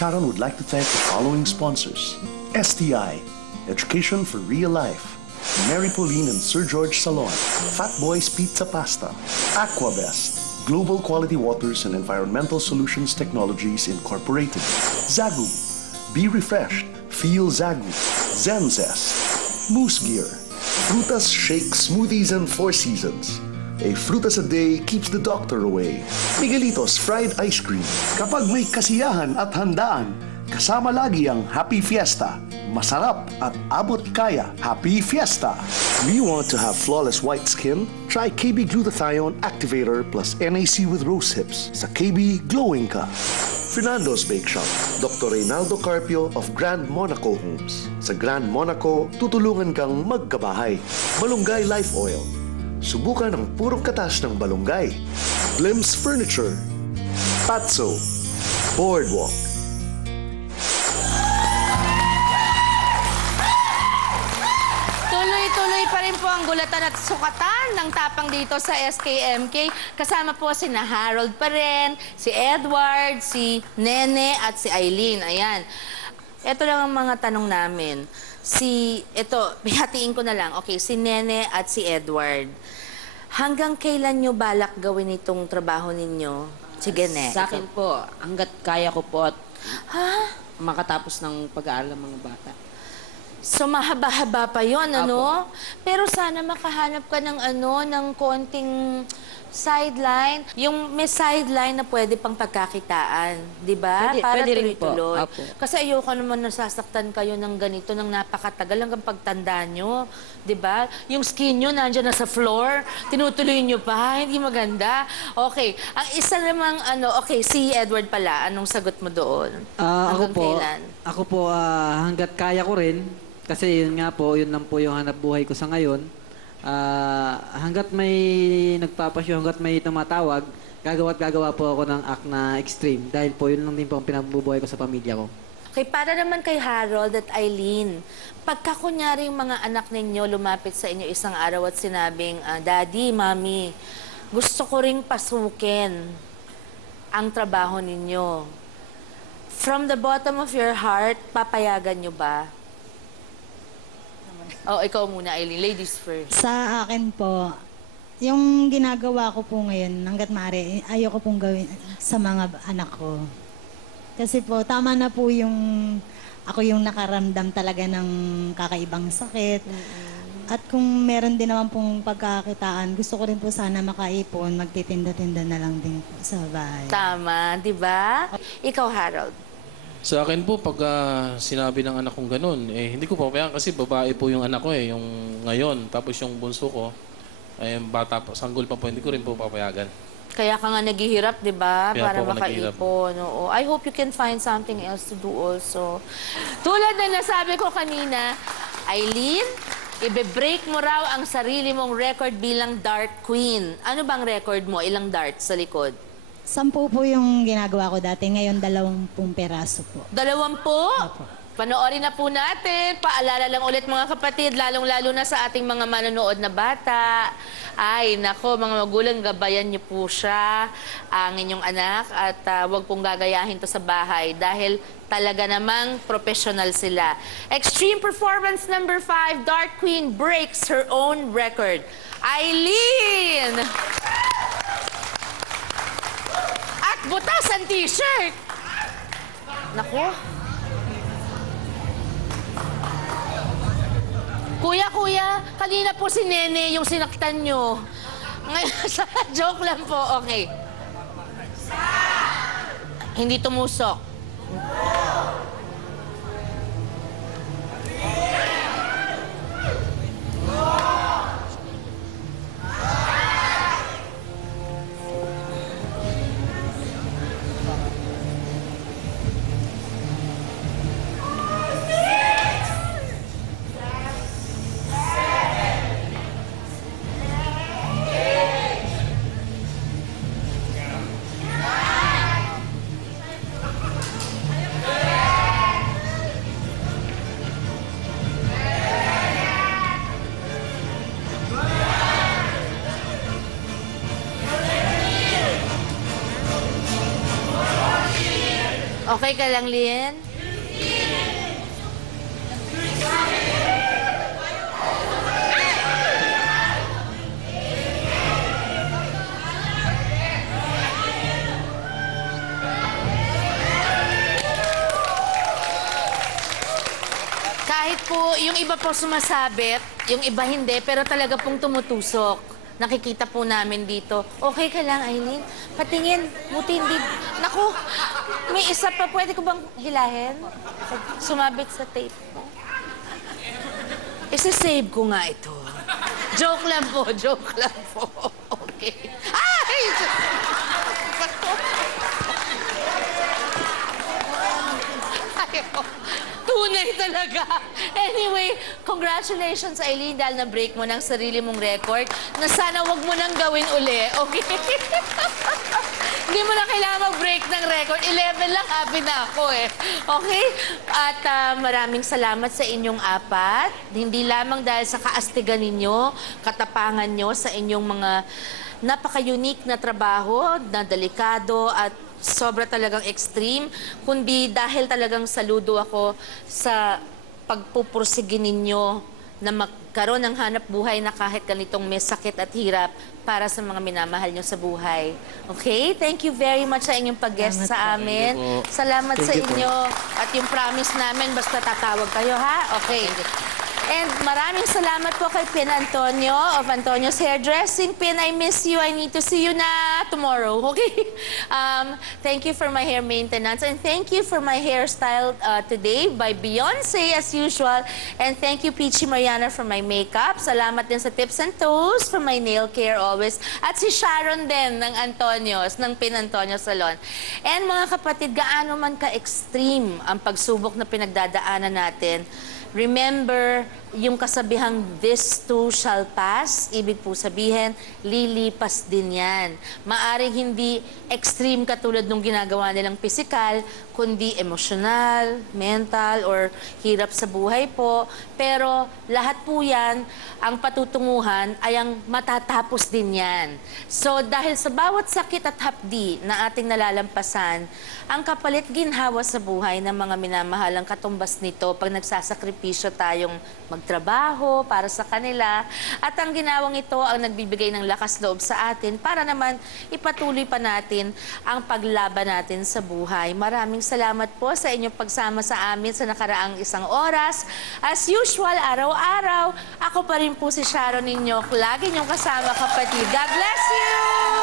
Sharon would like to thank the following sponsors: STI, Education for Real Life; Mary Pauline and Sir George Salon; Fat Boys Pizza Pasta; Aquabest, Global Quality Waters and Environmental Solutions Technologies Incorporated; Zagu, Be Refreshed, Feel Zagu; Zenzest, Moose Gear, Frutas Shake Smoothies and Four Seasons. A frutas a day keeps the doctor away. Miguelitos Fried Ice Cream. Kapag may kasiyahan at handaan, kasama lagi ang Happy Fiesta. Masarap at abot kaya. Happy Fiesta! Do you want to have flawless white skin? Try KB Glutathione Activator plus NAC with Rose Hips. Sa KB, glowing ka. Fernando's Bake Shop. Dr. Reynaldo Carpio of Grand Monaco Homes. Sa Grand Monaco, tutulungan kang magkabahay. Malunggay Life Oil. Subukan ang purong katas ng balunggay. Blims Furniture. Patso. Boardwalk. Tuloy-tuloy pa rin po ang gulatan at sukatan ng tapang dito sa SKMK. Kasama po si Harold pa rin, si Edward, si Nene at si Eileen. Ayan. Ito lang ang mga tanong namin. Hatiin ko na lang. Okay, si Nene at si Edward. Hanggang kailan nyo balak gawin itong trabaho ninyo? Sige, Nene. Sa akin po, hanggat kaya ko po at makatapos ng pag-aaral ng mga bata. So, mahaba-haba pa yun, ano? Pero sana makahanap ka ng konting sideline. Yung may sideline na pwede pang pagkakitaan, di ba? Para pwede rin po. tuloy-tuloy. Kasi ayoko naman nasasaktan kayo ng ganito, ng napakatagal hanggang pagtanda nyo, di ba? Yung skin nyo nandyan na sa floor, tinutuloy nyo pa, hindi maganda. Okay, ang isa namang okay, si Edward pala, anong sagot mo doon? Hanggang kailan? Ako po, hanggat kaya ko rin, kasi yun nga po, yun lang po yung hanap buhay ko sa ngayon. Hanggat may nagpapasyo, hanggat may tumatawag, gagawa po ako ng act na extreme. Dahil po, yun lang din po ang pinabubuhay ko sa pamilya ko. Okay, para naman kay Harold at Eileen, pagka kunyari yung mga anak ninyo lumapit sa inyo isang araw at sinabing, Daddy, Mommy, gusto ko ring pasukin ang trabaho ninyo. From the bottom of your heart, papayagan nyo ba? Oh, ikaw muna, Eileen. Ladies first. Sa akin po, yung ginagawa ko po ngayon, hanggat maaari, ayoko pong gawin sa mga anak ko. Kasi po, tama na po ako yung nakaramdam talaga ng kakaibang sakit. At kung meron din naman pong pagkakitaan, gusto ko rin po sana makaipon, magtitinda-tinda na lang din po sa bahay. Tama, di ba? Ikaw, Harold. Sa akin po, pag sinabi ng anak kong ganun, hindi ko papayagan kasi babae po yung anak ko yung ngayon. Tapos yung bunso ko, bata po, sanggol pa po, hindi ko rin po papayagan. Kaya ka nga naghihirap, di ba? Kaya Para po ako makaipon. Oo. I hope you can find something else to do also. Tulad na nasabi ko kanina, Eileen, ibe-break mo raw ang sarili mong record bilang dart queen. Ano bang record mo? Ilang darts sa likod? 10 po yung ginagawa ko dati. Ngayon, 20 peraso po. 20? Opo. Panoorin na po natin. Paalala lang ulit mga kapatid, lalong-lalo na sa ating mga manonood na bata. Ay, nako, mga magulang, gabayan niyo po siya, ang inyong anak, at huwag pong gagayahin to sa bahay dahil talaga namang professional sila. Extreme performance number 5, Dart Queen breaks her own record. Eileen! At butas ang t-shirt! Nako. Kuya, kanina po si Nene yung sinaktan nyo. Ngayon, joke lang po. Okay. Hindi tumusok. Okay ka lang, Lynn? Kahit po, yung iba po sumasabit, yung iba hindi, pero talaga pong tumutusok. Nakikita po namin dito. Okay ka lang, Aileen? Patingin, buti hindi. Naku, may isa pa. Pwede ko bang hilahin? Sumabit sa tape mo. Isa-save ko nga ito. Joke lang po, joke lang po. Okay. Ay! Tunay talaga. Anyway, congratulations, Aileen, dahil na-break mo ng sarili mong record na sana wag mo nang gawin uli, okay? Hindi mo na kailangan mag-break ng record. 11 lang, happy na ako eh. Okay? At maraming salamat sa inyong apat. Hindi lamang dahil sa kaastigan ninyo, katapangan nyo sa inyong mga napaka-unique na trabaho, na delikado at sobra talagang extreme, kundi dahil talagang saludo ako sa pagpupursige ninyo na magkaroon ng hanap buhay na kahit ganitong may sakit at hirap para sa mga minamahal nyo sa buhay. Okay? Thank you very much sa inyong pag-guest sa amin. Salamat sa inyo. At yung promise namin, basta tatawag kayo, ha? Okay. And maraming salamat po kay Pin Antonio of Antonio's Hairdressing. Pin, I miss you. I need to see you na tomorrow, okay? Thank you for my hair maintenance. And thank you for my hairstyle today by Beyonce as usual. And thank you, Peachy Mariana, for my makeup. Salamat din sa Tips and Toes for my nail care always. At si Sharon din ng Antonio's, ng Pin Antonio Salon. And mga kapatid, gaano man ka-extreme ang pagsubok na pinagdadaanan natin, remember, yung kasabihang this too shall pass, ibig po sabihin, lilipas din yan. Maaring hindi extreme katulad nung ginagawa nilang physical, kundi emosyonal, mental, or hirap sa buhay po. Pero lahat po yan, ang patutunguhan ay ang matatapos din yan. So dahil sa bawat sakit at hapdi na ating nalalampasan, ang kapalit ginhawa sa buhay ng mga minamahalang katumbas nito pag nagsasakripisyo tayong magtrabaho para sa kanila. At ang ginawang ito ang nagbibigay ng lakas loob sa atin para naman ipatuloy pa natin ang paglaban natin sa buhay. Maraming salamat po sa inyong pagsama sa amin sa nakaraang isang oras. As usual, araw-araw, ako pa rin po si Sharon ninyo. Lagi niyong kasama, kapatid. God bless you!